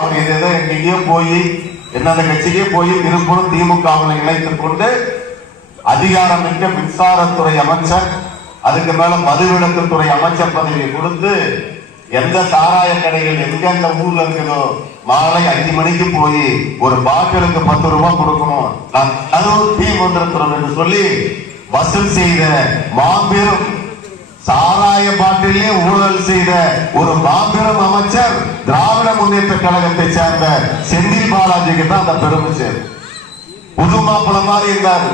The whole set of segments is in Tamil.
அவர் ஏதோ எங்கேயோ போய் என்னென்ன கட்சிக்கே போய் திருப்பூர் திமுகவில் இணைத்துக் கொண்டு அதிகாரம் மிக்க மின்சாரத்துறை அமைச்சர், அதுக்கு மேல மதுவிலக்குத்துறை அமைச்சர் பதவியை கொடுத்து எந்த சாராய கடைகள் எங்க ஊர்ல இருக்குதோ மாலை 5 மணிக்கு போய் ஒரு பாட்டிலுக்கு 10 ரூபாய் கொடுக்கணும், நான் டீம் வந்திருக்கிறோம் என்று சொல்லி வசூல் செய்த மாபெரும் சாராய பாட்டிலே ஊழல் செய்த ஒரு மாபெரும் அமைச்சர் திராவிட முன்னேற்ற கழகத்தை சேர்ந்த செந்தில் பாலாஜிக்கு தான் அந்த பெருமை சேரும். புது மாப்பிள்ள மாதிரி இருந்தார்.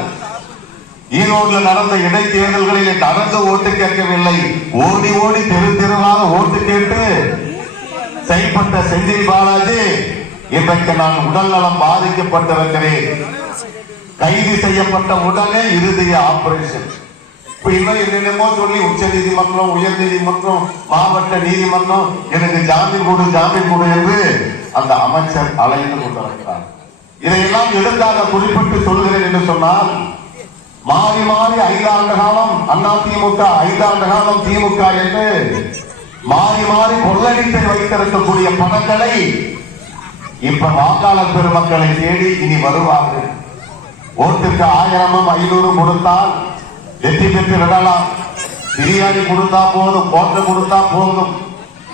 ஈரோடுல நடந்த இடைத்தேர்தல்களில் நடந்து ஓட்டு கேட்கவில்லை, ஓடி ஓடி தெரு தெருவாக ஓட்டு கேட்டு செயல்பட்ட செந்தில் பாலாஜி இன்றைக்கு நான் உடல் நலம் பாதிக்கப்பட்டிருக்கிறேன், கைது செய்யப்பட்ட உடனே இறுதிய ஆபரேஷன். இப்ப இன்னும் என்னென்னமோ சொல்லி உச்ச நீதிமன்றம், உயர் நீதிமன்றம், மாவட்ட நீதிமன்றம் எனக்கு ஜாமீன் கொடு என்று அந்த அமைச்சர் அலைந்து கொண்டிருக்கிறார். இதையெல்லாம் எதற்காக குறிப்பிட்டு சொல்கிறேன் என்று சொன்னால், மாறி மாறி 5 ஆண்டு காலம் அதிமுக, 5 ஆண்டு காலம் திமுக என்று மாறி மாறி கொள்ளடித்து வைத்திருக்கக்கூடிய பணங்களை இப்ப வாக்காளர் பெருமக்களை தேடி இனி வருவார்கள். ஓட்டுக்கு 1000 500 கொடுத்தால் வெற்றி பெற்று விடலாம். பிரியாணி கொடுத்தா போதும், போட்டு கொடுத்தா போதும்,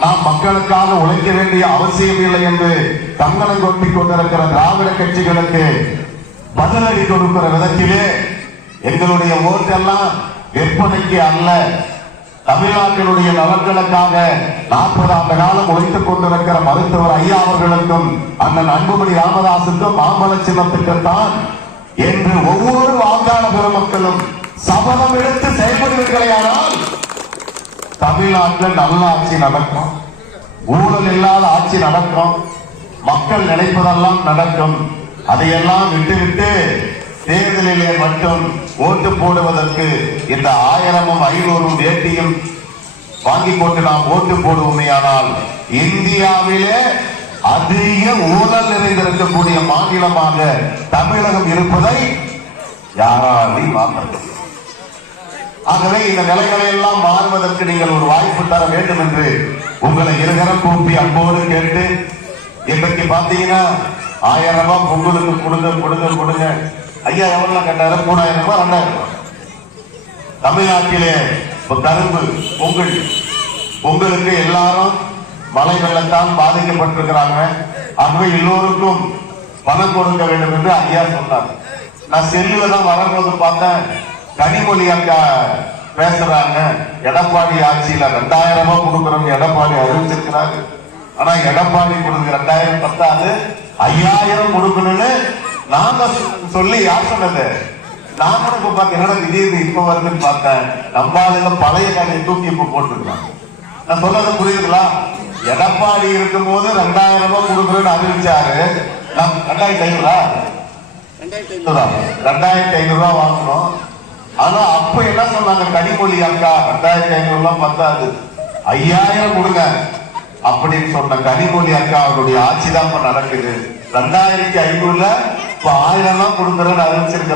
நாம் மக்களுக்காக உழைக்க வேண்டிய அவசியம் இல்லை என்று தங்கனம் கொட்டிக் கொண்டிருக்கிற திராவிட கட்சிகளுக்கு பதிலடி கொடுக்கிற விதத்திலே எங்களுடைய ஓட்டெல்லாம் விற்பனைக்கு அல்ல, தமிழ்நாட்டினுடைய நலன்களுக்காக 40 ஆண்டு காலம் உழைத்துக் கொண்டிருக்கிற மருத்துவர் ஐயா அவர்களுக்கும் அண்ணன் அன்புமணி ராமதாசுக்கும் மாம்பழ சின்னத்துக்குத்தான் என்று ஒவ்வொரு வாக்காளர் பெருமக்களும் சபதம் எடுத்து செயல்படுவீர்களேயானால் தமிழ்நாட்டில் நல்ல ஆட்சி நடக்கும், ஊழல் இல்லாத ஆட்சி நடக்கும், மக்கள் நினைப்பதெல்லாம் நடக்கும். அதையெல்லாம் விட்டுவிட்டு தேர்தலிலே மட்டும் ஓட்டு போடுவதற்கு இந்த 1000 500 வேட்டியும் வாங்கி கொண்டு நாம் ஓட்டு போடுவோமேயானால் இந்தியாவிலே அதிக ஊழல் நிறைந்திருக்கக்கூடிய மாநிலமாக தமிழகம் இருப்பதை யாராலையும் மாற்ற முடியும். ஆகவே இந்த நிலைகளை எல்லாம் மாறுவதற்கு நீங்கள் ஒரு வாய்ப்பு தர வேண்டும் என்று உங்களை இருகரம் கூப்பி அன்போடு கேட்டு, இன்றைக்கு பாத்தீங்கன்னா 1000 ரூபாய் பொங்கலுக்கு கொடுங்க. ஐயா எவ்வளவு கேட்டாரு? 3000 ரூபாய் 2000 ரூபாய். தமிழ்நாட்டிலே கரும்பு பொங்கலுக்கு எல்லாரும் மழை வெள்ளத்தால் பாதிக்கப்பட்டிருக்கிறாங்க. ஆகவே எல்லோருக்கும் பணம் கொடுக்க வேண்டும் என்று ஐயா சொன்னார். நான் செல்லுல தான் வரும்போது பார்த்தேன், கனிமொழி அக்கா பேசுறாங்க, எடப்பாடி ஆட்சியில 2000 ரூபாய் கொடுக்கணும் எடப்பாடி அறிவிச்சிருக்கிறாரு. ஆனா எடப்பாடி கொடுக்க 2000 பத்தாது, 5000 கொடுக்கணும்னு நாங்க சொல்லி யார் சொன்னது? நாமளும் இப்ப பாத்தீங்கன்னா திடீர்னு இப்ப வருதுன்னு பார்த்தேன், நம்ம ஆளுங்க பழைய காலையை தூக்கி இப்ப போட்டுருக்காங்க. நான் சொன்னது புரியுதுங்களா? எடப்பாடி இருக்கும் போது 2000 ரூபாய் கொடுக்கணும்னு அறிவிச்சாரு. நம் 2500 ரூபாய் வாங்கணும். ஆனா அப்ப என்ன சொன்னாங்க? கனிமொழி அக்கா 2500 ரூபாய் பத்தாது, 5000 கொடுங்க அப்படின்னு சொன்ன கனிமொழி அக்கா அவருடைய ஆட்சி தான் நடக்குது. 2500ல இப்ப 1000 தான் கொடுக்கறேன்னு அறிவிச்சிருக்க,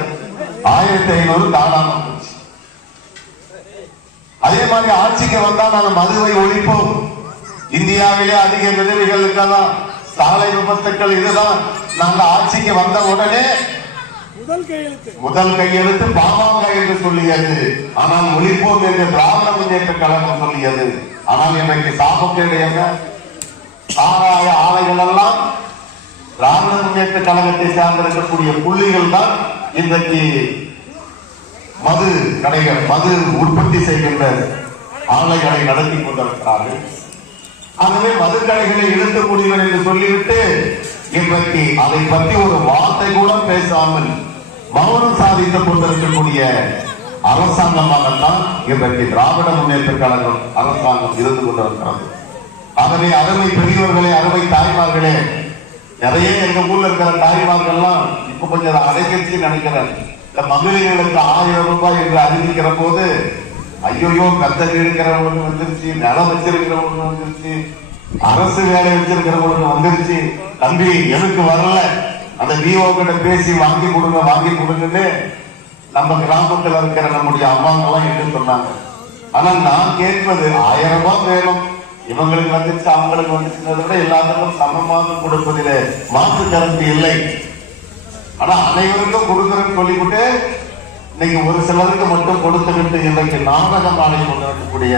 1500 காணாம போச்சு. அதே மாதிரி ஆட்சிக்கு வந்தா நாங்க மதுவை ஒழிப்போம், இந்தியாவிலே அதிக விதவைகளுக்கெல்லாம் சாலை விபத்துக்கள் இதுதான். நாங்க ஆட்சிக்கு வந்த உடனே முதல் கையெழுத்து பாமக என்று சொல்லியது, ஆனால் ஒழிப்போம் என்று திராவிட முன்னேற்ற கழகம் சொல்லியது. ஆனால் இன்றைக்கு சாபக்கேடையாக சாராய ஆலைகள் எல்லாம் திராவிட முன்னேற்ற கழகத்தை சார்ந்திருக்கக்கூடிய புள்ளிகள் தான் இன்றைக்கு மது கடைகள், மது உற்பத்தி செய்கின்ற ஆலைகளை நடத்தி கொண்டிருக்கிறார்கள். ஆகவே மது கடைகளை இழுத்து முடிவர் என்று சொல்லிவிட்டு இன்றைக்கு அதை பற்றி ஒரு வார்த்தை கூட பேசாமல் மௌனம் சாதித்துக் கொண்டிருக்கக்கூடிய அரசாங்கமாகத்தான் இன்றைக்கு திராவிட முன்னேற்ற கழகம் அரசாங்கம் இருந்து கொண்டிருக்கிறது. ஆகவே அருமை பெரியவர்களே, அருமை தாய்மார்களே, நிறைய எங்க ஊர்ல இருக்கிற தாய்மார்கள்லாம் இப்ப கொஞ்சம் அடைக்கட்சி நினைக்கிறேன். இந்த மகளிர்களுக்கு 1000 ரூபாய் என்று அறிவிக்கிற போது ஐயோ கத்தரி இருக்கிறவங்களுக்கு வந்துருச்சு, நிலம் வச்சிருக்கிறவங்களுக்கு வந்துருச்சு, அரசு வேலை வச்சிருக்கிறவங்களுக்கு வந்துருச்சு, தம்பி எனக்கு வரல, அந்த டிஓ கிட்ட பேசி வாங்கி கொடுங்கன்னு நம்ம கிராமத்தில் இருக்கிற நம்முடைய அம்மாங்கெல்லாம் என்று சொன்னாங்க. ஆனா நான் கேட்பது 1000 ரூபாய் வேணும், இவங்களுக்கு வந்துச்சு அவங்களுக்கு வந்துச்சுன்றதை விட எல்லாத்துக்கும் சமமாக கொடுப்பதிலே மாற்று கருத்து இல்லை. ஆனா அனைவருக்கும் கொடுக்கிறேன்னு சொல்லிவிட்டு இன்னைக்கு ஒரு சிலருக்கு மட்டும் கொடுத்துவிட்டு இன்றைக்கு நாடகம் ஆடி கொண்டிருக்கக்கூடிய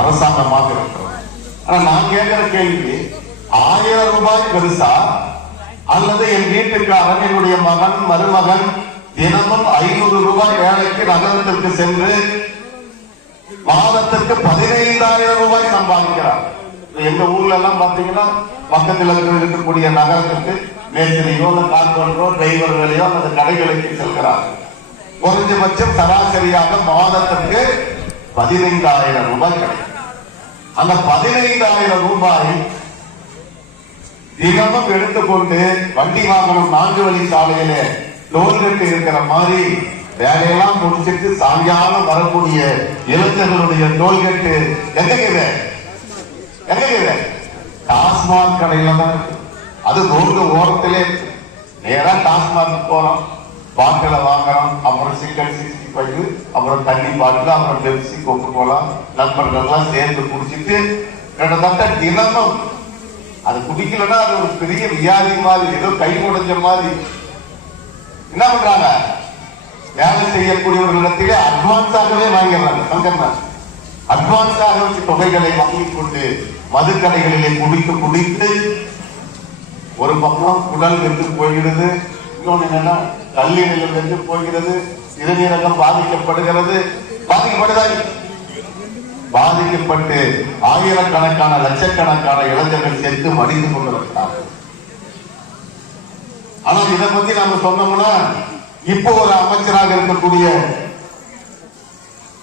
அரசாங்கமாக இருக்கிறோம். ஆனா நான் கேட்கிற கேள்வி, 1000 ரூபாய் பெருசா அல்லது என் வீட்டுக்காரன் என்னுடைய மகன் மருமகன் தினமும் 500 ரூபாய் வேலைக்கு நகரத்திற்கு சென்று மாதத்திற்கு 15,000 ரூபாய் சம்பாதிக்கிறார். எங்க ஊர்ல எல்லாம் பாத்தீங்கன்னா பக்கத்தில் இருக்கக்கூடிய நகரத்துக்கு மேஸ்திரியோ கார்பெண்டரோ டிரைவர் வேலையோ அந்த கடைகளுக்கு செல்கிறார். குறைஞ்சபட்சம் சராசரியாக மாதத்திற்கு 15,000 ரூபாய் கிடைக்கும். அந்த 15,000 ரூபாய் தினமும் எடுத்துக்கொண்டு வண்டி வாகனம் 4 வழி சாலையில டோல்கேட் இருக்கிற மாதிரி வேலையெல்லாம் முடிச்சிட்டு சாயங்காலம் வரக்கூடிய இளைஞர்களுடைய டோல்கேட்டு எங்க டாஸ்மாக் கடையில தான் இருக்கு. அது ரோடு ஓரத்திலே நேரா டாஸ்மாக் போறோம், பாட்டில வாங்குறோம், அப்புறம் சிக்கன் 65, அப்புறம் தண்ணி பாட்டில், அப்புறம் பெப்சி கொக்கு கோலா நண்பர்கள்லாம் சேர்ந்து குடிச்சிட்டு கிட்டத்தட்ட தினமும் அது குடிக்கலன்னா அது ஒரு பெரிய வியாதி மாதிரி, ஏதோ கை உடைஞ்ச மாதிரி. என்ன பண்றாங்க, வேலை செய்யக்கூடியவர்களிடத்திலே அட்வான்ஸாகவே வாங்கிடுறாங்க. அட்வான்ஸாக வச்சு தொகைகளை வாங்கிக் கொண்டு மதுக்கடைகளிலே குடித்து ஒரு பக்கம் குடல் வென்று போகிறது, இன்னொன்று என்னன்னா கல்லீரல் வென்று போகிறது, சிறுநீரகம் பாதிக்கப்படுகிறது. பாதிக்கப்பட்டு ஆயிரக்கணக்கான லட்சக்கணக்கான இளைஞர்கள் சேர்த்து மடிந்து கொண்டிருக்கிறார்கள். ஆனா இதை பத்தி நாம சொன்னோம்னா, இப்போ ஒரு அமைச்சராக இருக்கக்கூடிய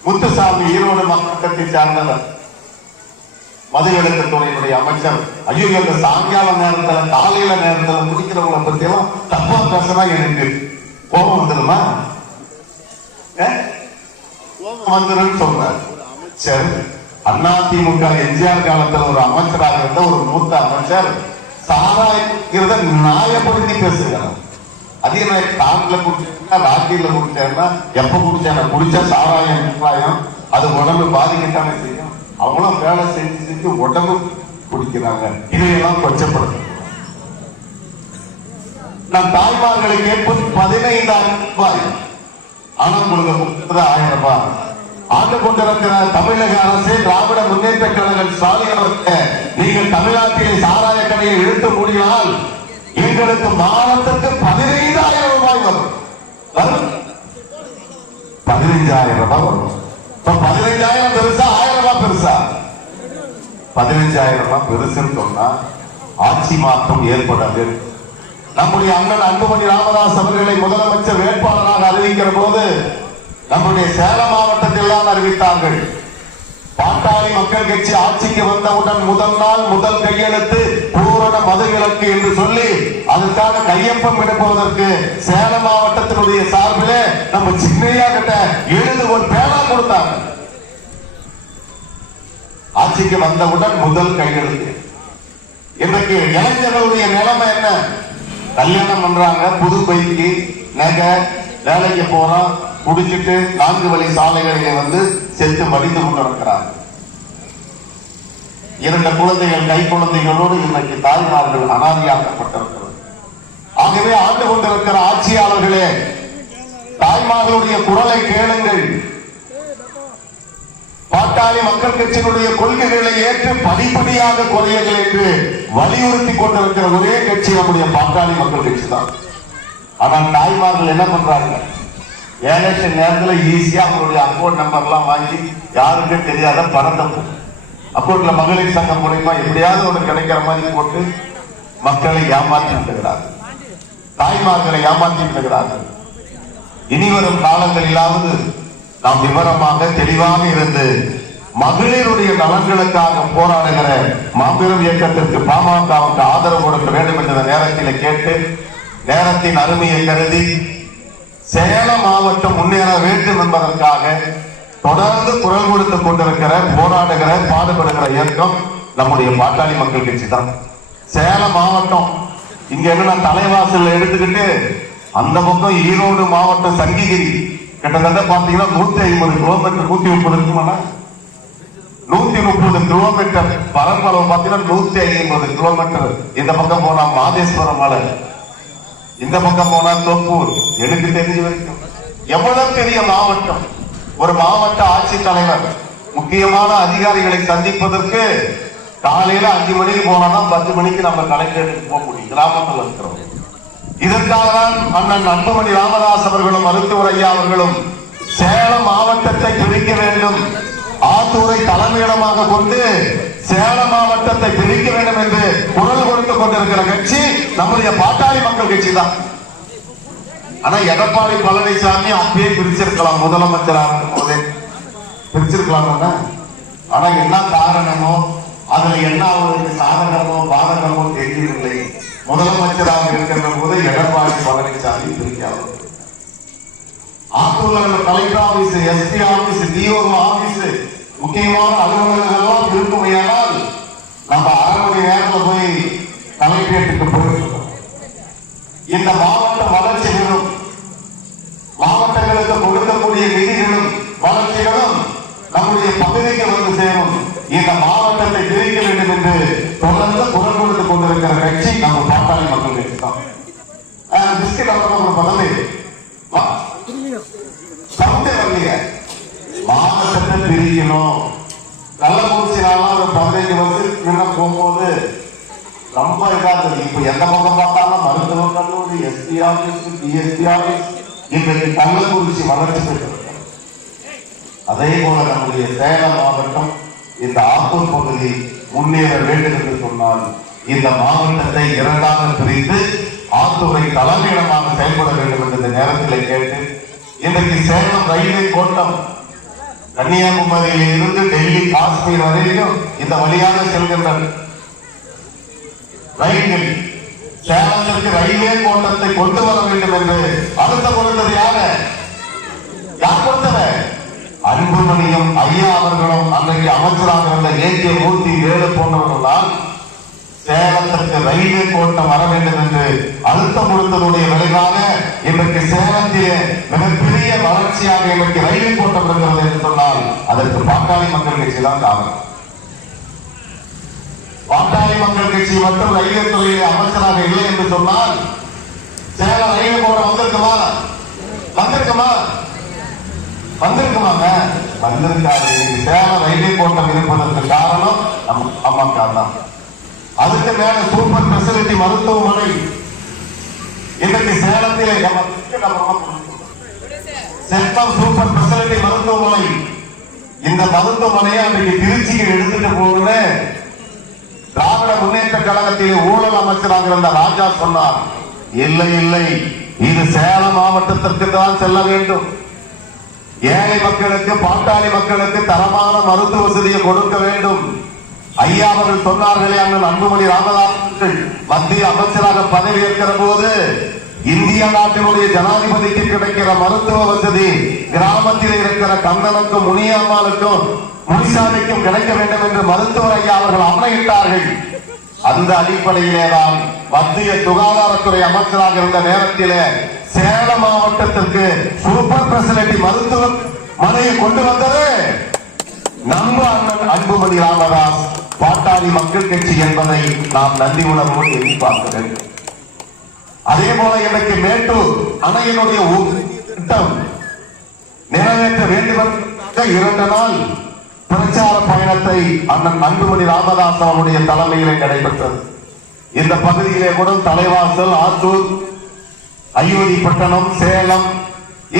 முத்துசாமி ஈரோடு மாவட்டத்தை சார்ந்தவர், மதுவிலக்குத்துறையினுடைய அமைச்சர், ஐயோ இந்த சாயங்கால நேரத்துல காலையில நேரத்துல குடிக்கிறவங்களை பத்தி எல்லாம் தப்பா பேசினா எனக்கு கோபம் வந்துடுமா? வந்துடும் சொல்றாரு. சரி, அதிமுக எம்ஜிஆர் காலத்துல ஒரு அமைச்சராக இருந்த ஒரு மூத்த அமைச்சர் சாராயக்கிறத நியாயப்படுத்தி பேசுகிறார். அதே மாதிரி காட்டுல குடிச்சா ராத்திரில குடிச்சேன்னா எப்ப குடிச்சா குடிச்சா சாராயம் அது உடம்பு பாதிக்கத்தானே செய்யும். அவங்களும் வேலை செஞ்சு உடம்பு குடிக்கிறாங்க. இதையெல்லாம் கொச்சப்படுத்த நம் தாய்மார்களை கேட்பது 15,000 ரூபாய். ஆனா கொடுங்க 10,000 ரூபாய். ஆண்டு கொண்டிருக்கிற தமிழக அரசு திராவிட முன்னேற்ற கழகம் ஸ்டாலின் அவர்களே, நீங்கள் தமிழ்நாட்டிலே சாராய கடையை இழுத்து மூடினால் எங்களுக்கு மாதத்துக்கு 15,000 ரூபாய் வரும். 15,000 ரூபாய் வரும். 15,000 பெருசா 1,000 ரூபாய் பெருசா? 15,000 ரூபாய் பெருசுன்னு சொன்னா ஆட்சி மாற்றம் ஏற்படாது. நம்முடைய அண்ணன் அன்புமணி ராமதாஸ் அவர்களை முதலமைச்சர் வேட்பாளராக அறிவிக்கிற போது நம்முடைய சேலம் மாவட்டத்தில் தான் அறிவித்தார்கள். பாட்டாளி மக்கள் கட்சி ஆட்சிக்கு வந்தவுடன் முதல் நாள் முதல் கையெழுத்து பூரண மதுவிலக்கு என்று சொல்லி அதற்கான கையொப்பம் எடுப்பதற்கு சேலம் மாவட்டத்தினுடைய சார்பிலே நம்ம சின்னையா கிட்ட எழுது ஒரு பேனா கொடுத்தாங்க. ஆட்சிக்கு வந்தவுடன் முதல் கையெழுத்து. இன்றைக்கு இளைஞர்களுடைய நிலைமை என்ன? கல்யாணம் பண்றாங்க, புது பைக்கு, நகை, வேலைக்கு போறோம், குடிச்சிட்டு 4 வழி சாலைகளிலே வந்து செத்து மடிந்து கொண்டிருக்கிறார். 2 குழந்தைகள், கை குழந்தைகளோடு இன்றைக்கு தாய்மார்கள் அனாதியாக்கப்பட்டிருக்கிறது. ஆகவே ஆண்டு கொண்டிருக்கிற ஆட்சியாளர்களே, தாய்மார்களுடைய குரலை கேளுங்கள். பாட்டாளி மக்கள் கட்சியினுடைய கொள்கைகளை ஏற்று படிப்படியாக குறையுங்கள் என்று வலியுறுத்தி கொண்டிருக்கிற ஒரே கட்சி நம்முடைய பாட்டாளி மக்கள் கட்சி தான். ஆனால் தாய்மார்கள் என்ன பண்றாங்க? எலெக்ஷன் நேரத்தில் ஈஸியா அவங்களுடைய அக்கௌண்ட் நம்பர் எல்லாம் வாங்கி யாருக்கு தெரியாத பணத்தை அக்கௌண்ட்ல மகளிர் சங்கம் மூலமா எப்படியாவது ஒரு கிடைக்கிற மாதிரி போட்டு மக்களை ஏமாற்றி விடுகிறார்கள், தாய்மார்களை ஏமாற்றி விடுகிறார்கள். இனி வரும் காலங்களிலாவது நாம் விவரமாக தெளிவாக இருந்து மகளிருடைய நலன்களுக்காக போராடுகிற மாபெரும் இயக்கத்திற்கு பாமகவுக்கு ஆதரவு கொடுக்க வேண்டும் என்ற நேரத்தில் கேட்டு, நேரத்தின் அருமையை கருதி சேலம் மாவட்டம் முன்னேற வேண்டும் என்பதற்காக தொடர்ந்து குரல் கொடுத்துக் கொண்டிருக்கிற, போராடுகிற, பாடுபடுகிற இயக்கம் நம்முடைய பாட்டாளி மக்கள் கட்சி தான். சேலம் மாவட்டம் இங்க என்ன தலைவாசல் எடுத்துக்கிட்டு அந்த பக்கம் ஈரோடு மாவட்டம் சங்கிகிரி கிட்டத்தட்ட பாத்தீங்கன்னா 150 கிலோமீட்டர், 130 இருக்குமாண்ணா, 130 கிலோமீட்டர் பரப்பளவு பார்த்தீங்கன்னா 150 கிலோமீட்டர். இந்த பக்கம் போனா மாதேஸ்வரம் மலை, இந்த பக்கம் போனா தொப்பூர். எனக்கு தெரிஞ்ச வரைக்கும் எவ்வளவு பெரிய மாவட்டம். ஒரு மாவட்ட ஆட்சித்தலைவர் முக்கியமான அதிகாரிகளை சந்திப்பதற்கு காலையில 5 மணிக்கு போனா 10 மணிக்கு நம்ம கலெக்டரேட்டுக்கு போக முடியும், கிராமத்தில் இருக்கிறோம். இதற்காக தான் அண்ணன் அன்புமணி ராமதாஸ் அவர்களும் மருத்துவர் ஐயா அவர்களும் சேலம் மாவட்டத்தை பிரிக்க வேண்டும், ஆத்தூரை தலைமையிடமாக கொண்டு சேலம் மாவட்டத்தை பிரிக்க வேண்டும் என்று குரல் கொடுத்துக் கொண்டிருக்கிற கட்சி நம்முடைய பாட்டாளி மக்கள் கட்சி தான். ஆனா எடப்பாடி பழனிசாமி அப்பயே பிரிச்சிருக்கலாம், முதலமைச்சராக இருக்கும் போதே பிரிச்சிருக்கலாம். ஆனா என்ன காரணமோ அதுல என்ன அவருக்கு சாதகமோ பாதகமோ தெரியவில்லை. முதலமைச்சராக இருக்கின்ற போது எடப்பாடி பழனிசாமி பிரிக்காது. ஆத்தூர்ல collector office, SP office, DO office, முக்கியமான அலுவலகங்கள் எல்லாம் இருக்குமையானால் நம்ம 1/2 மணி நேரத்தில் போய் கலெக்டரேட்டுக்கு போயிருக்கோம். இந்த மாவட்ட வளர்ச்சிகளும் மாவட்டங்களுக்கு கொடுக்கக்கூடிய நிதிகளும் வளர்ச்சிகளும் நம்முடைய பகுதிக்கு வந்து சேரும். இந்த மாவட்டத்தை பிரிக்க வேண்டும் என்று தொடர்ந்து குரல் கொடுத்துக் கொண்டிருக்கிற கட்சி நம்ம பாட்டாளி மக்கள் கட்சி தான். பிஸ்கட் பதவி மாவட்டத்தை பிரிக்கணும். கள்ளக்குறிச்சினால ஒரு 15 வருஷத்துக்கு போகும்போது ரொம்ப இதாக இப்ப எந்த பக்கம் பார்த்தாலும் மருத்துவக் கல்லூரி, எஸ்பி ஆபீஸ், டிஎஸ்பி ஆபீஸ், இன்றைக்கு கள்ளக்குறிச்சி வளர்ச்சி பெற்றது. அதே போல நம்முடைய சேலம் மாவட்டம் இந்த ஆத்தூர் பகுதி முன்னேற வேண்டும் என்று சொன்னால் இந்த மாவட்டத்தை 2ஆக பிரித்து ஆத்தூரை தலைமையிடமாக செயல்பட வேண்டும் என்று இந்த நேரத்தில் கேட்டு, இன்றைக்கு சேலம் ரயில்வே கோட்டம் கன்னியாகுமரியில் இருந்து டெல்லி, காஷ்மீர் வரையிலும் இந்த வழியாக செல்கின்ற ரயில்கள் சேலத்திற்கு ரயில்வே கோட்டத்தை கொண்டு வர வேண்டும் என்று அடுத்த கொடுத்தது யார் கொடுத்தவர்? அன்புமணியும் ஐயா அவர்களும் அன்றைக்கு அமைச்சராக இருந்த ஏகே மூர்த்தி, வேலு போன்றவர்களால் சேலத்திற்கு ரயில்வே கோட்டம் வர வேண்டும் என்று அழுத்தம் கொடுத்ததுடைய விளைவாக இன்றைக்கு சேலத்திலே மிகப்பெரிய வளர்ச்சியாக இன்றைக்கு ரயில்வே கோட்டம் இருக்கிறது என்று சொன்னால் அதற்கு பாட்டாளி மக்கள் கட்சி தான் காரணம். பாட்டாளி மக்கள் கட்சி மட்டும் ரயில்வே துறையில் அமைச்சராக இல்லை என்று சொன்னால் சேலம் ரயில்வே கோட்டம் வந்திருக்குமா? வந்திருக்குமாங்க? வந்திருக்காது. சேலம் ரயில்வே கோட்டம் இருப்பதற்கு காரணம் நம்ம அம்மாக்கா தான். அதுக்கு மேல சூப்பர் பெசிலிட்டி மருத்துவமனை இன்றைக்கு சேலத்திலே சூப்பர் பெசிலிட்டி மருத்துவமனை, இந்த மருத்துவமனையை அன்றைக்கு திருச்சிக்கு எடுத்துட்டு போகல திராவிட முன்னேற்ற கழகத்திலே ஊழல் அமைச்சராக இருந்த ராஜா சொன்னார், இல்லை இல்லை, இது சேலம் மாவட்டத்திற்கு தான் செல்ல வேண்டும். ஏழை மக்களுக்கு, பாட்டாளி மக்களுக்கு தரமான மருத்துவ வசதியை கொடுக்க வேண்டும். ஐயா அவர்கள் சொன்னார்களே, அண்ணன் அன்புமணி ராமதாஸ் மத்திய அமைச்சராக பதவி ஏற்கிற போது இந்திய நாட்டினுடைய ஜனாதிபதிக்கு கிடைக்கிற மருத்துவ வசதி கிராமத்தில் இருக்கிற கண்ணனுக்கும் முனியம்மாளுக்கும் முனிசாமிக்கும் கிடைக்க வேண்டும் என்று மருத்துவர் ஐயா அவர்கள் ஆணையிட்டார்கள். அந்த அடிப்படையிலேதான் மத்திய சுகாதாரத்துறை அமைச்சராக இருந்த நேரத்திலே சேலம் மாவட்டத்திற்கு சூப்பர் பெசிலிட்டி மருத்துவமனையை கொண்டு வந்தது நம்ம அண்ணன் அன்புமணி ராமதாஸ், பாட்டாளி மக்கள் கட்சி என்பதை நாம் நன்றி உணர்வோடு எதிர்பார்க்கிறேன். அதே போல எனக்கு மேட்டூர் அணையினுடைய திட்டம் நிறைவேற்ற வேண்டும். 2 நாள் பிரச்சார பயணத்தை அண்ணன் அன்புமணி ராமதாஸ் அவருடைய தலைமையிலே நடைபெற்றது. இந்த பகுதியிலே கூட தலைவாசல், ஆத்தூர், அயோத்தி பட்டணம், சேலம்,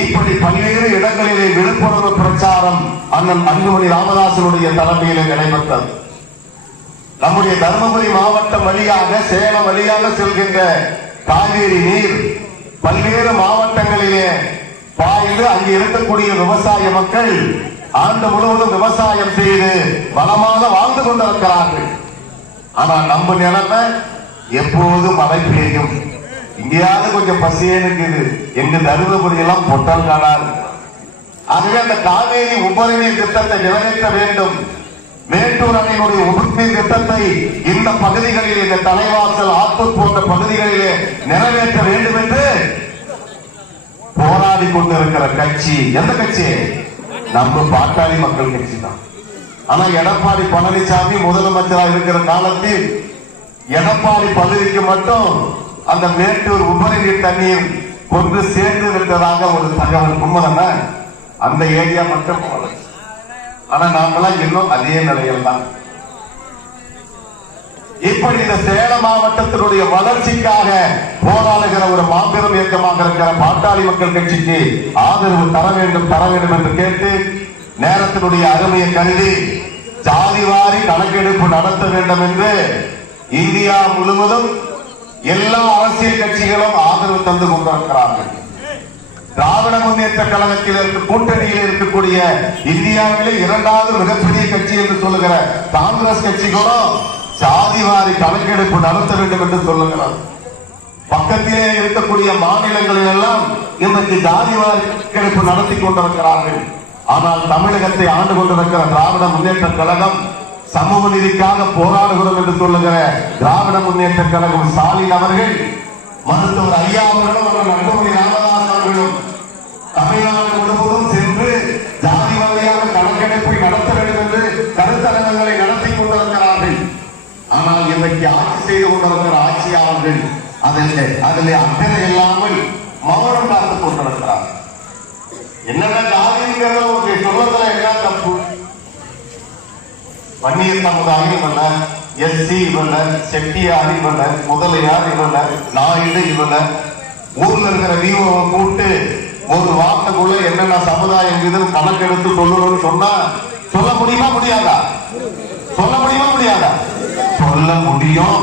இப்படி பல்வேறு இடங்களிலே விழிப்புணர்வு பிரச்சாரம் அண்ணன் அன்புமணி ராமதாசனுடைய தலைமையிலே நடைபெற்றது. நம்முடைய தருமபுரி மாவட்டம் வழியாக சேலம் வழியாக செல்கின்ற காவேரி நீர் பல்வேறு மாவட்டங்களிலே பாய்ந்து அங்கு இருக்கக்கூடிய விவசாய மக்கள் ஆண்டு முழுவதும் விவசாயம் செய்து வளமாக வாழ்ந்து கொண்டிருக்கிறார்கள். ஆனா நம்ம நிலைமை எப்போதும் மழை பெய்யும், இங்கேயாவது கொஞ்சம் பசியே இருக்குது. எங்க தருமபுரி எல்லாம் பொட்டல் காணாது. ஆகவே அந்த காவேரி உபரி நீர் திட்டத்தை நிறைவேற்ற வேண்டும். மேட்டூர் அணையினுடைய உபரி திட்டத்தை இந்த பகுதிகளில், இந்த தலைவாசல், ஆத்தூர் போன்ற பகுதிகளிலே நிறைவேற்ற வேண்டும் என்று போராடி கொண்டிருக்கிற கட்சி எந்த கட்சி? நம்ம பாட்டாளி மக்கள் கட்சி தான். ஆனா எடப்பாடி பழனிசாமி முதலமைச்சராக இருக்கிற காலத்தில் எடப்பாடி பதவிக்கு மட்டும் அந்த மேட்டூர் உபரி நீர் தண்ணீர் கொண்டு சேர்ந்து விட்டதாக ஒரு தகவல் உண்மைதான? அந்த ஏரியா மட்டும் போல. ஆனா நாமெல்லாம் இன்னும் அதே நிலையில் தான். இப்படி இந்த சேலம் மாவட்டத்தினுடைய வளர்ச்சிக்காக போராடுகிற ஒரு மாபெரும் இயக்கமாக இருக்கிற பாட்டாளி மக்கள் கட்சிக்கு ஆதரவு தர வேண்டும் என்று கேட்டு நேரத்தினுடைய அருமையை கருதி ஜாதிவாரி கணக்கெடுப்பு நடத்த வேண்டும் என்று இந்தியா முழுவதும் எல்லா அரசியல் கட்சிகளும் ஆதரவு தந்து கொண்டிருக்கிறார்கள். திராவிட முன்னேற்ற கழகத்தில் கூட்டணியில் இருக்கக்கூடிய இந்தியாவிலே இரண்டாவது மிகப்பெரிய கட்சி என்று சொல்லுகிற காங்கிரஸ் கட்சி கூட ஜாதிவாரி கணக்கெடுப்பு நடத்த வேண்டும் என்று சொல்லுகிறார். பக்கத்திலே இருக்கக்கூடிய மாநிலங்களில் எல்லாம் இன்றைக்கு ஜாதிவாரி கணக்கெடுப்பு நடத்தி கொண்டிருக்கிறார்கள். ஆனால் தமிழகத்தை ஆண்டு கொண்டிருக்கிற திராவிட முன்னேற்ற கழகம் சமூக நீதிக்காக போராடுகிறோம் என்று சொல்லுகிற திராவிட முன்னேற்ற கழகம் ஸ்டாலின் அவர்கள், மருத்துவர் ஐயா அவர்களும் நடுமணி ராமதாஸ் அவர்களும் தமிழ்நாடு முழுவதும் சென்று ஜாதி வாரியாக கணக்கெடுப்பை நடத்த வேண்டும் என்று கருத்தரங்களை நடத்தி கொண்டிருக்கிறார்கள். ஆனால் இன்றைக்கு ஆட்சி செய்து கொண்டிருக்கிற ஆட்சியாளர்கள் அதில் அக்கறை இல்லாமல் மௌனம் காத்துக் கொண்டிருக்கிறார்கள். என்னென்ன ஜாதிங்கிறத சொல்றதுல என்ன தப்பு? வன்னியர் சமுதாயம் இவல்ல, எஸ்சி இவல்ல, செட்டியார் இவல்ல, முதலியார் இவல்ல, நாயுடு இவல்ல. ஊர்ல இருக்கிற வீவோ கூட்டு ஒரு வார்த்தைக்குள்ள என்னென்ன சமுதாயம் இதுன்னு கணக்கெடுத்து சொல்லணும்னு சொன்னா சொல்ல முடியுமா முடியாதா? சொல்ல முடியுமா முடியாதா? சொல்ல முடியும்.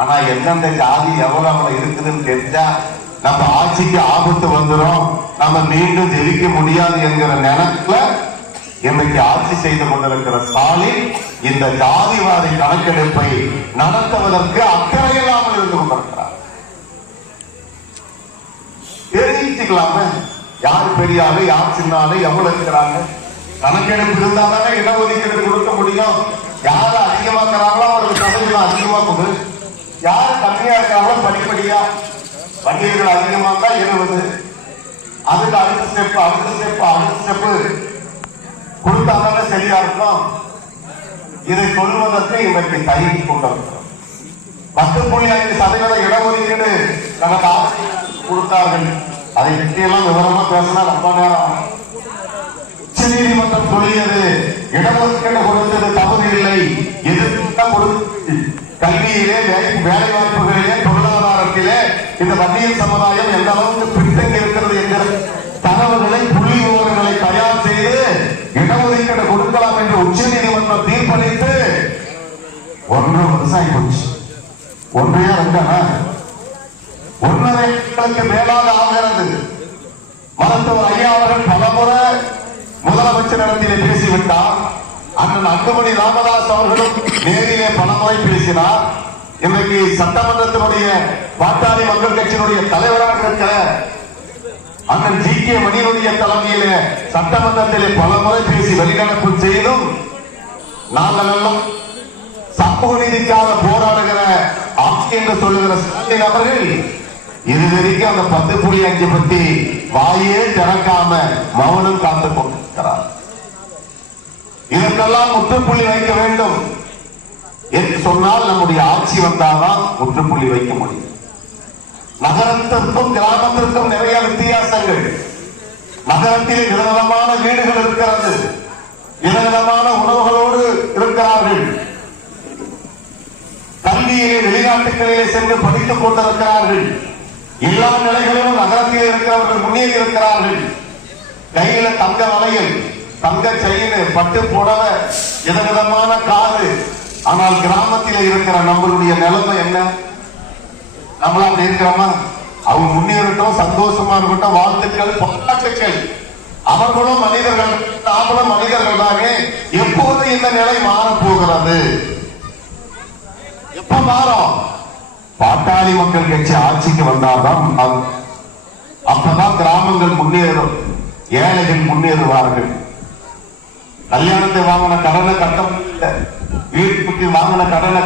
ஆனா எந்தெந்த ஜாதி எவ்வளவு இருக்குதுன்னு தெரிஞ்சா நம்ம ஆட்சிக்கு ஆபத்து வந்துடும், நம்ம மீண்டும் ஜெயிக்க முடியாது என்கிற நினைப்புல இன்றைக்கு ஆட்சி செய்து கொண்டிருக்கிற ஸ்டாலின் இந்த ஜாதிவாரி கணக்கெடுப்பை நடத்துவதற்கு அக்கறை இல்லாமல் இருந்து கொண்டிருக்கிறார். தெரிவிச்சுக்கலாம யார் பெரிய ஆளு யார் சின்ன ஆளு எவ்வளவு இருக்கிறாங்க. கணக்கெடுப்பு இருந்தா தானே இடஒதுக்கீடு கொடுக்க முடியும். யாரு அதிகமாக்குறாங்களோ அவருக்கு சதவீதம் அதிகமா கொடு, யாரு கம்மியா இருக்கிறாங்களோ படிப்படியா. வண்டியர்கள் அதிகமாக்கா 70, அதுக்கு அடுத்த ஸ்டெப் கொடுத்தாதானே சரியா இருக்கும். இதை சொல்வதற்கு இன்றைக்கு தயங்கி கொண்டிருக்கிறோம். 10.5% இடஒதுக்கீடு நமக்கு ஆட்சி கொடுத்தார்கள். அதை பற்றியெல்லாம் விவரமா பேசினா ரொம்ப நேரம். உச்ச நீதிமன்றம் சொல்லியது இடஒதுக்கீடு கொடுத்தது தவறு இல்லை, எதிர்ப்பு கொடுத்து கல்வியிலே, வேலை வாய்ப்புகளிலே, பொருளாதாரத்திலே இந்த வன்னியர் சமுதாயம் எந்த அளவுக்கு பின்தங்கி இருக்கிறது என்கிற தகவல்களை, புள்ளி விவரங்களை தயார் செய்து இடஒதுக்கீடு கொடுக்கலாம் என்று உச்ச நீதிமன்றம் தீர்ப்பளித்து 1 வருஷம் ஆகி போச்சு. 1.5 மேலாக ஆகிறது. மருத்துவர் ஐயா அவர்கள் பலமுறை முதலமைச்சர் இடத்திலே பேசிவிட்டார். அண்ணன் அன்புமணி ராமதாஸ் அவர்களும் நேரிலே பலமுறை பேசினார். இன்றைக்கு சட்டமன்றத்தினுடைய பாட்டாளி மக்கள் கட்சியினுடைய தலைவராக இருக்கிற அண்ணன் ஜி கே மணியினுடைய தலைமையிலே சட்டமன்றத்திலே பலமுறை பேசி வெளிநடப்பு செய்தும் நாங்கள் எல்லாம் சமூக நீதிக்காக போராடுகிற ஆட்சி என்று சொல்லுகிற ஸ்டாலின் அவர்கள் இதுவரைக்கும் அந்த 10.5 பத்தி வாயே திறக்காம மௌனம் காத்துக் கொண்டிருக்கிறார். இதற்கெல்லாம் முற்றுப்புள்ளி வைக்க வேண்டும் என்று சொன்னால் நம்முடைய ஆட்சி வந்தால்தான் முற்றுப்புள்ளி வைக்க முடியும். நகரத்திற்கும் கிராமத்திற்கும் நிறைய வித்தியாசங்கள். நகரத்தில் விதவிதமான வீடுகள் இருக்கிறது, விதவிதமான உணவுகளோடு இருக்கிறார்கள். கல்வியிலே வெளிநாட்டுகளிலே சென்று படித்துக் கொண்டிருக்கிறார்கள். எல்லா நிலைகளிலும் நகரத்தில் இருக்கிறவர்கள் முன்னேறி இருக்கிறார்கள். கையில தங்க வளையல், தங்க செயின், பட்டு புடவை, விதவிதமான காது. ஆனால் கிராமத்தில் இருக்கிற நம்மளுடைய நிலைமை என்ன? நம்மளா அப்படி இருக்கிறோமா? அவங்க முன்னேறட்டும், சந்தோஷமா இருக்கட்டும், வாழ்த்துக்கள், பாராட்டுக்கள். அவர்களும் மனிதர்கள், நாமளும் மனிதர்கள் தானே. எப்போது இந்த நிலை மாறப்போகிறது? எப்ப மாறும்? பாட்டாளி மக்கள் கட்சி ஆட்சிக்கு வந்தால்தான் அப்பதான் கிராமங்கள் முன்னேறும், ஏழைகள் முன்னேறுவார்கள். கல்யாணத்தை வாங்கின கடனை கட்ட முடியல, வீட்டுக்கு வாங்கின கடனை,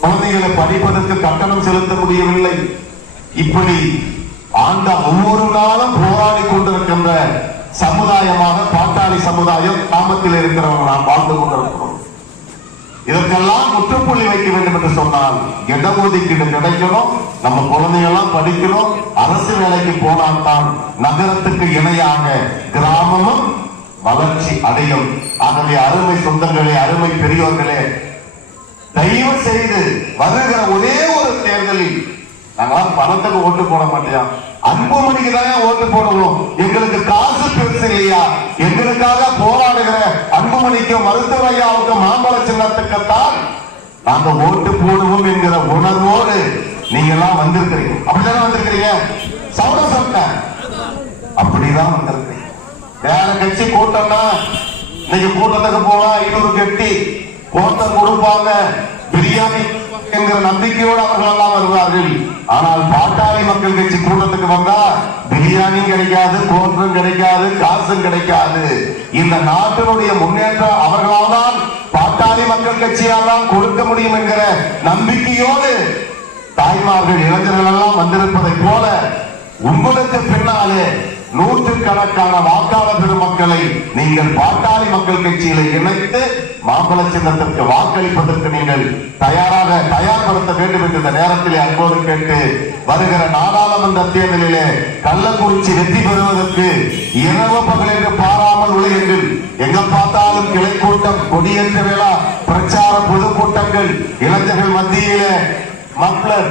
குழந்தைகளை படிப்பதற்கு கட்டணம் செலுத்த முடியவில்லை. இப்படி ஆண்ட ஒவ்வொரு நாளும் போராடி கொண்டிருக்கின்ற சமுதாயமாக பாட்டாளி பாட்டாளி சமுதாயம் கிராமத்தில் இருக்கிறவங்க நாம் வாழ்ந்து கொண்டிருக்கிறோம். இதற்கெல்லாம் முற்றுப்புள்ளி வைக்க வேண்டும் என்று சொன்னால் இடஒதுக்கீடு கிடைக்கணும், நம்ம குழந்தைகள்லாம் படிக்கணும், அரசு வேலைக்கு போனால்தான் நகரத்துக்கு இணையாக கிராமமும் வளர்ச்சி அடையும். ஆகவே அருமை சொந்தங்களே, அருமை பெரியோர்களே, தயவு செய்து வருகிற ஒரே ஒரு தேர்தலில் நாங்களாம் பணத்துக்கு ஓட்டு போட மாட்டோம், அன்புமணிக்கு தான் ஓட்டு போடுவோம். எங்களுக்கு காசு பெருசு இல்லையா, எங்களுக்காக போராடுகிற அன்புமணிக்கும் மருத்துவர் ஐயாவுக்கும் மாம்பழ சின்னத்துக்குத்தான் நாங்க ஓட்டு போடுவோம் என்கிற உணர்வோடு நீங்க எல்லாம் வந்திருக்கிறீங்க. அப்படித்தானே வந்திருக்கிறீங்க? சவுட சொன்ன அப்படிதான் வந்திருக்கிறீங்க. வேற கட்சி கூட்டம்னா இன்னைக்கு கூட்டத்துக்கு போனா 200 கட்டி கோத்தம் கொடுப்பாங்க, பிரியாணி என்கிற நம்பிக்கையோடு அவர்கள் எல்லாம் வருவார்கள். ஆனால் பாட்டாளி மக்கள் கட்சி கூட்டத்துக்கு வந்தா பிரியாணி கிடைக்காது, கோத்தம் கிடைக்காது, காசும் கிடைக்காது. இந்த நாட்டினுடைய முன்னேற்றம் அவர்களால் தான், பாட்டாளி மக்கள் கட்சியால் தான் கொடுக்க முடியும் என்கிற நம்பிக்கையோடு தாய்மார்கள் இளைஞர்கள் எல்லாம் வந்திருப்பதை போல உங்களுக்கு பின்னாலே நூற்றுக்கணக்கான வாக்காளர் பெருமக்களை நீங்கள் பாட்டாளி மக்கள் கட்சியில இணைத்து மாம்பழ சின்னத்திற்கு வாக்களிப்பதற்கு நீங்கள் தயார்படுத்த வேண்டும் என்று இந்த நேரத்தில் அன்போடு கேட்டு, வருகிற நாடாளுமன்ற தேர்தலிலே கள்ளக்குறிச்சி வெற்றி பெறுவதற்கு இரவு பகல் என்று பாராமல் உலகெங்கில் எங்க பார்த்தாலும் கிளை கூட்டம், கொடியேற்ற விழா, பிரச்சார பொதுக்கூட்டங்கள், இளைஞர்கள் மத்தியிலே மப்ளர்,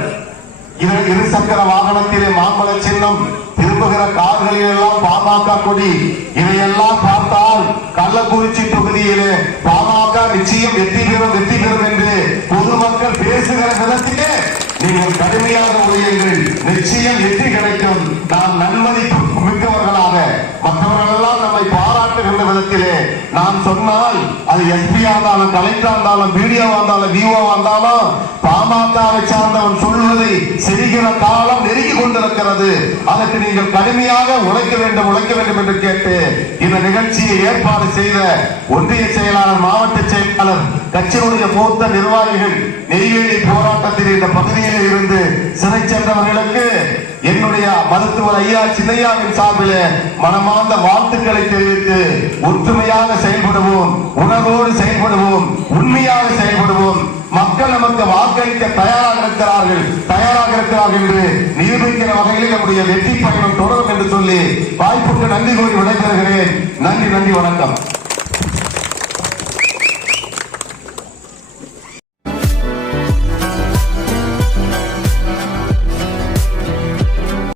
இருசக்கர வாகனத்திலே மாம்பழ சின்னம், திரும்புகிற கார்களில் எல்லாம் பாமக கொடி, இதையெல்லாம் பார்த்தால் கள்ளக்குறிச்சி தொகுதியிலே பாமக நிச்சயம் வெற்றி பெறும் என்று பொதுமக்கள் பேசுகிற விதத்திலே நீங்கள் கடுமையாக உழையுங்கள், நிச்சயம் வெற்றி கிடைக்கும். நாம் நன்மதிப்பு மிக்கவர்களாக மற்றவர்கள் எல்லாம் நம்மை பாராட்டுகின்ற விதத்திலே நாம் சொன்னால், அது எஸ்பியா இருந்தாலும், கலெக்டரா இருந்தாலும், வீடியோவா இருந்தாலும், விஓவா இருந்தாலும், பாமகவை சார்ந்தவன் சொல்வதை செய்கிற காலம் நெருங்கி கொண்டிருக்கிறது. அதற்கு நீங்கள் கடுமையாக உழைக்க வேண்டும் என்று கேட்டு இந்த நிகழ்ச்சியை ஏற்பாடு செய்த ஒன்றிய செயலாளர், மாவட்ட செயலாளர், கட்சியினுடைய மூத்த நிர்வாகிகள், நெய்வேலி போராட்டத்தில் இந்த பகுதியில் இருந்து சிறை சென்றவர்களுக்கு என்னுடைய மருத்துவர் ஐயா சின்னையாவின் சார்பில் மனமார்ந்த வாழ்த்துக்களை தெரிவித்து, ஒற்றுமையாக செயல்படுவோம், உணர்வோடு செயல்படுவோம், உண்மையாக செயல்படுவோம், மக்கள் நமக்கு வாக்களிக்க தயாராக இருக்கிறார்கள் என்று நிரூபிக்கிற வகையில் நம்முடைய வெற்றி பயணம் தொடரும் என்று சொல்லி வாய்ப்புக்கு நன்றி கூறி விடைபெறுகிறேன். நன்றி, வணக்கம்.